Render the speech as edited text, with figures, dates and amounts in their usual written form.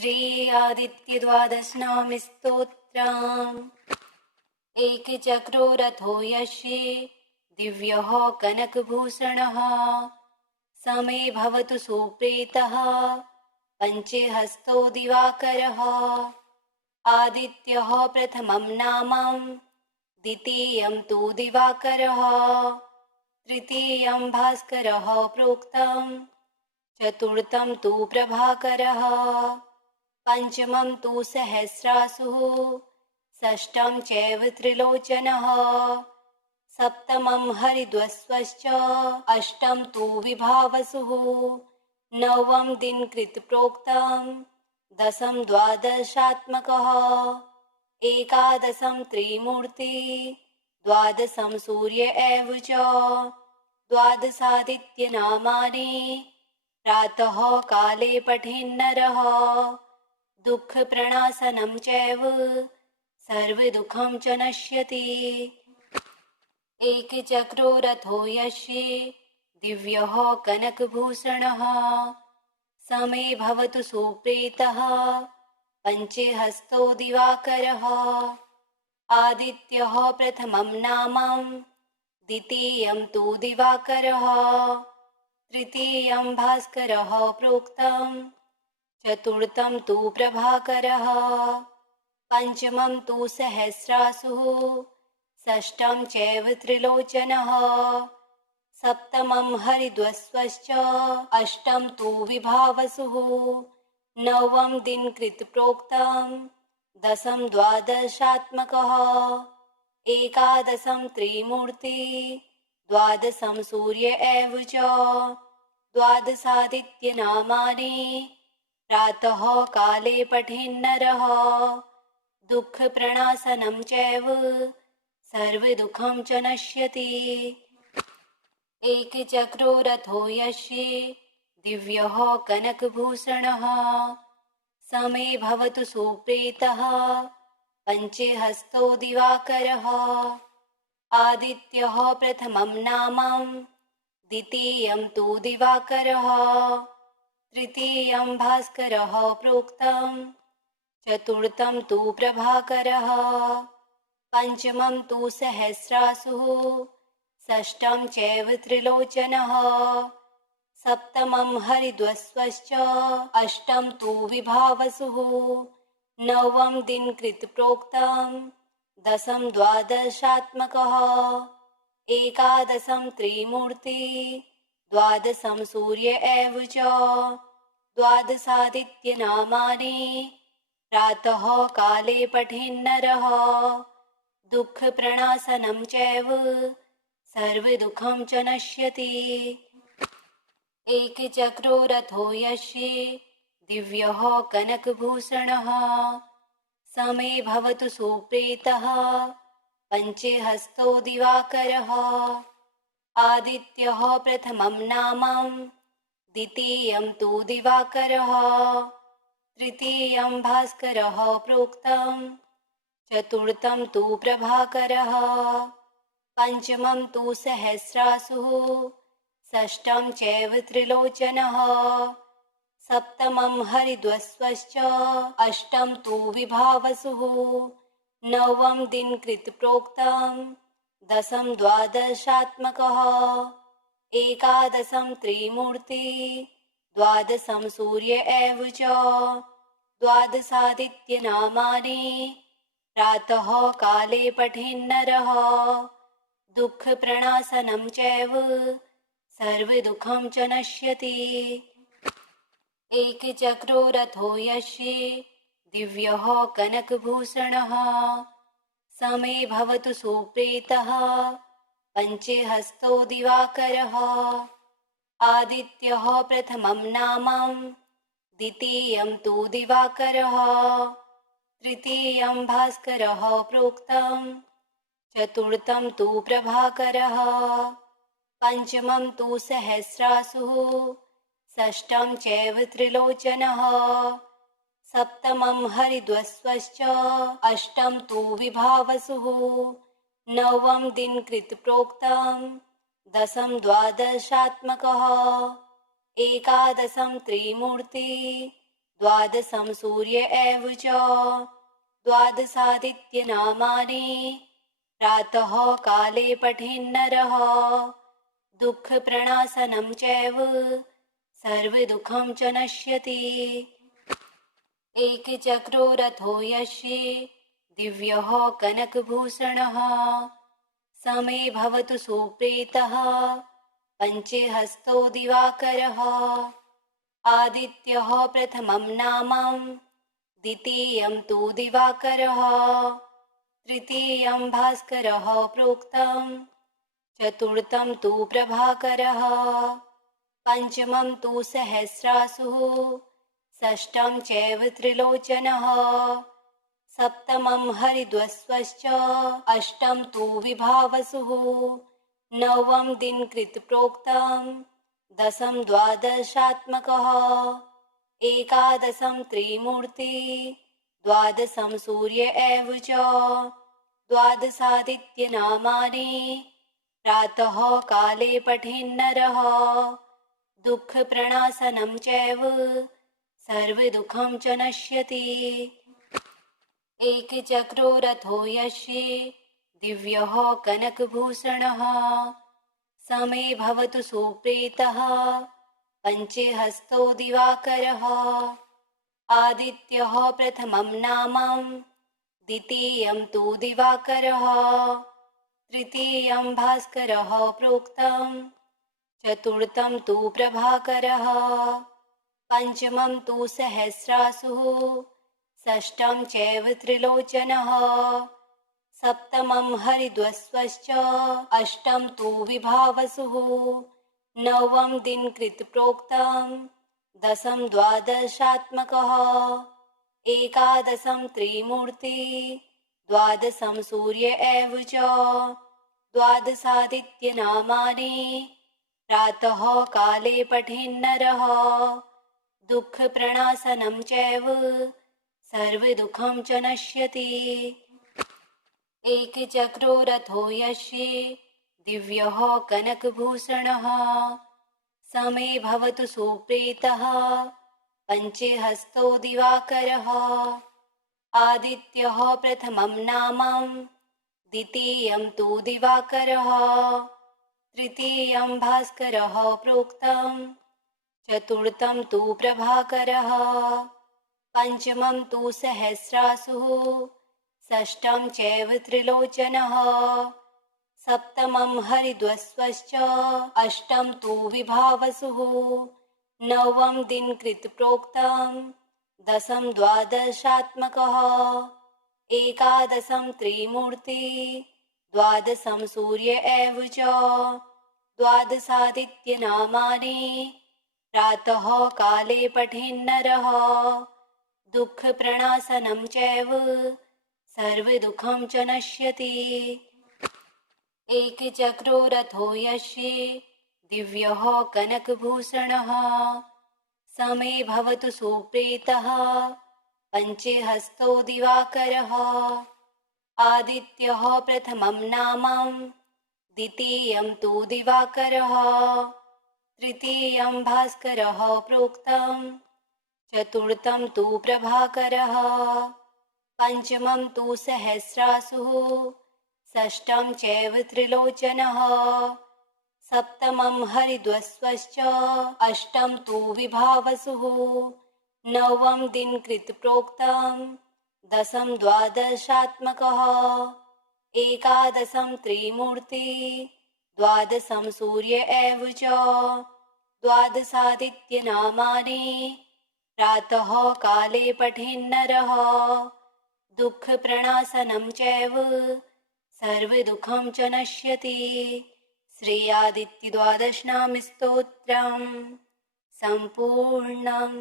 श्री आदित्यद्वादशनामि स्तोत्रम्। एकचक्रो रथो यस्य दिव्यः कनकभूषणः समे भवतु सुप्रीतः पञ्चहस्तो दिवाकरः। आदित्यः प्रथमं नामं द्वितीयं तु दिवाकरः तृतीयं भास्करः प्रोक्तं चतुर्थं तु प्रभाकरः पञ्चमं तु सहस्रासुः षष्ठं चैव त्रिलोचनः सप्तमं हरिद्वस्वश्च अष्टं तु विभावसुः नवम दिनकृत प्रोक्तं दशम द्वादशात्मकः एकादशं त्रिमूर्ति द्वादशं सूर्य एव च द्वादशादित्यनामानि प्रातः काले पठेन्नरः दुःखप्रणाशनं चैव सर्वदुःखं च नश्यति। एकचक्रो रथो यस्य दिव्यः कनकभूषणः समे भवतु सुप्रीतः पञ्चहस्तो दिवाकरः। आदित्यः प्रथमं नामं द्वितीयं तु दिवाकरः तृतीयं भास्करः प्रोक्तं चतुर्थं तु प्रभाकरः पञ्चमं तु सहस्रासुः षष्ठं चैव त्रिलोचनः सप्तमं हरिद्वस्वश्च अष्टं तु विभावसुः नवम दिनकृत प्रोक्तं दशम द्वादशात्मकः एकादशं त्रिमूर्ति द्वादशं सूर्य एव च द्वादशादित्यनामानि प्रातः काले पठेन्नरः दुःखप्रणाशनं चैव सर्वदुःखं च नश्यति। एकचक्रो रथो यस्य दिव्यः कनकभूषणः समे भवतु सुप्रीतः पञ्चहस्तो दिवाकरः। आदित्यः प्रथमं नामं द्वितीयं तु दिवाकरः तृतीयं भास्करः प्रोक्तं चतुर्थं तु प्रभाकरः पञ्चमं तु सहस्रासुः षष्ठं चैव त्रिलोचनः सप्तमं हरिद्वस्वश्च अष्टं तु विभावसुः नवम दिनकृत प्रोक्तं दशम द्वादशात्मकः एकादशं त्रिमूर्ति द्वादशं सूर्य एव च द्वादशादित्यनामानि प्रातः काले पठेन्नरः दुःखप्रणाशनं चैव सर्वदुःखं च नश्यति। एकचक्रो रथो यस्य दिव्यः कनकभूषणः समे भवतु सुप्रीतः पञ्चहस्तो दिवाकरः। आदित्यः प्रथमं नामं द्वितीयं तु दिवाकरः तृतीयं भास्करः प्रोक्तं चतुर्थं तु प्रभाकरः पञ्चमं तु सहस्रासुः षष्ठं चैव त्रिलोचनः सप्तमं हरिद्वस्वश्च अष्टं तु विभावसुः नवम दिनकृत प्रोक्तं दशम द्वादशात्मकः एकादशं त्रिमूर्ति द्वादशं सूर्य एव च द्वादशादित्यनामानि प्रातः काले पठेन्नरः दुःखप्रणाशनं चैव सर्वदुःखं च नश्यति। एकचक्रो रथो यस्य दिव्यः कनकभूषणः समे भवतु सुप्रीतः पञ्चहस्तो दिवाकरः। आदित्यः प्रथमं नामं द्वितीयं तु दिवाकरः तृतीयं भास्करः प्रोक्तं चतुर्थं तु प्रभाकरः पञ्चमं तु सहस्रासुः षष्ठं चैव त्रिलोचनः सप्तमं हरिद्वस्वश्च अष्टं तु विभावसुः नवम दिनकृत प्रोक्तं दशम द्वादशात्मकः एकादशं त्रिमूर्ति द्वादशं सूर्य एव च द्वादशादित्यनामानि प्रातः काले पठेन्नरः दुःखप्रणाशनं चैव सर्वदुःखं च नश्यति। एकचक्रो रथो यस्य दिव्यः कनकभूषणः समे भवतु सुप्रीतः पञ्चहस्तो दिवाकरः आदित्यः प्रथमं नामं द्वितीयं तु दिवाकरः तृतीयं भास्करः प्रोक्तं चतुर्थं तु प्रभाकरः पञ्चमं तु सहस्रासुः षष्ठं चैव त्रिलोचनः सप्तमं हरिद्वस्वश्च अष्टं तु विभावसुः नवम दिनकृत प्रोक्तं दशम द्वादशात्मकः एकादशं त्रिमूर्ति द्वादशं सूर्य एव च द्वादशादित्यनामानि प्रातः काले पठेन्नरः दुःखप्रणाशनं चैव सर्वदुःखं च नश्यति। एकचक्रो रथो यस्य दिव्यः कनकभूषणः समे भवतु सुप्रीतः पञ्चहस्तो दिवाकरः आदित्यः प्रथमं नामं द्वितीयं तु दिवाकरः तृतीयं भास्करः प्रोक्तं चतुर्थं तु प्रभाकरः पञ्चमं तु सहस्रासुः षष्ठं चैव त्रिलोचनः सप्तमं हरिद्वस्वश्च अष्टं तु विभावसुः नवम दिनकृत प्रोक्तं दशम द्वादशात्मकः एकादशं त्रिमूर्ति द्वादशं सूर्य एव च द्वादशादित्यनामानि प्रातः काले पठेन्नरः दुःखप्रणाशनं चैव सर्वदुःखं च नश्यति। एकचक्रो रथो यस्य दिव्यः कनकभूषणः समे भवतु सुप्रीतः पञ्चहस्तो दिवाकरः आदित्यः प्रथमं नामं द्वितीयं तु दिवाकरः तृतीयं भास्करः प्रोक्तं चतुर्थं तु प्रभाकरः पञ्चमं तु सहस्रासुः षष्ठं चैव त्रिलोचनः सप्तमं हरिद्वस्वश्च अष्टं तु विभावसुः नवम दिनकृत प्रोक्तं दशम द्वादशात्मकः एकादशं त्रिमूर्ति द्वादशं सूर्य एव च द्वादशादित्यनामानि प्रातः काले पठेन्नरः दुःखप्रणाशनं चैव सर्वदुःखं च नश्यति। एकचक्रो रथो यस्य दिव्यः कनकभूषणः समे भवतु सुप्रीतः पञ्चहस्तो दिवाकरः आदित्यः प्रथमं नामं द्वितीयं तु दिवाकरः तृतीयं भास्करः प्रोक्तं चतुर्थं तु प्रभाकरः पञ्चमं तु सहस्रासुः षष्ठं चैव त्रिलोचनः सप्तमं हरिद्वस्वश्च अष्टं तु विभावसुः नवम दिनकृत प्रोक्तं दशम द्वादशात्मकः एकादशं त्रिमूर्ति द्वादशं सूर्य एव च द्वादशादित्यनामानि प्रातः काले पठेन्नरः दुःखप्रणाशनं चैव सर्वदुःखं च नश्यति। श्री आदित्य द्वादशनाम स्तोत्रम् सम्पूर्णम्।